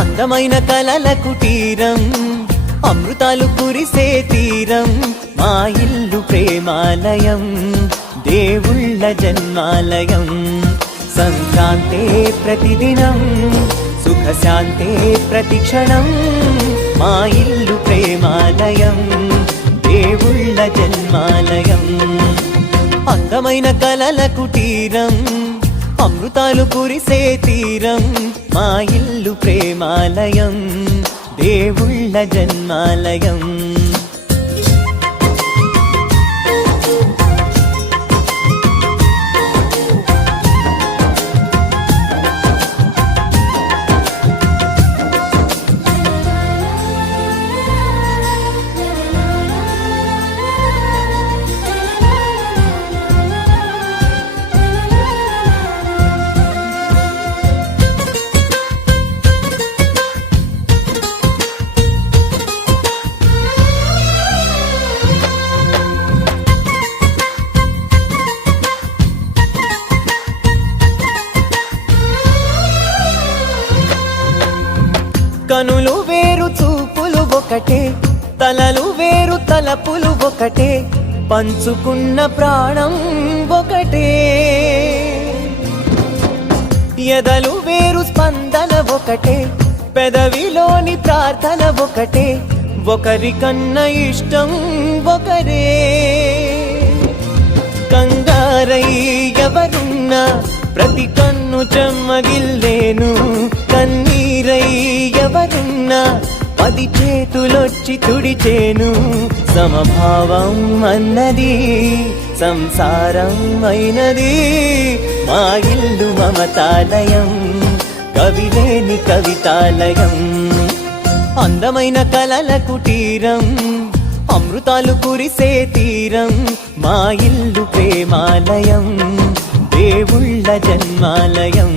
అందమైన కలల కుటీరం, అమృతాలు కురిసే తీరం, మా ఇల్లు ప్రేమాలయం, దేవుళ్ళ జన్మాలయం. సంక్రాంతే ప్రతిదినం, సుఖశాంతే ప్రతిక్షణం, మా ఇల్లు ప్రేమాలయం, దేవుళ్ళ జన్మాలయం. అందమైన కలల కుటీరం, అమృతాలు కురిసే తీరం, మా ఇల్లు ప్రేమాలయం, దేవుళ్ళ జన్మాలయం. కనులు వేరు చూపులు ఒకటే, తలలు వేరు తలపులు ఒకటే, పంచుకున్న ప్రాణం ఒకటే. ఎదలు వేరు స్పందన ఒకటే, పెదవిలోని ప్రార్థన ఒకటే, ఒకరికన్నా ఇష్టం ఒకరే. కంగారై ఎవరున్నా ప్రతి కన్ను చెమ్మగిల్లేను, కన్నీరై ఎవరున్నా 10 చేతులొచ్చి తుడిచేను. సమభావం అన్నది సంసారం అయినది, మా ఇల్లు మమతాలయం, కవిలేని కవితాలయం. అందమైన కలల కుటీరం, అమృతాలు కురిసే తీరం, మా ఇల్లు ప్రేమాలయం, దేవుళ్ళ జన్మాలయం.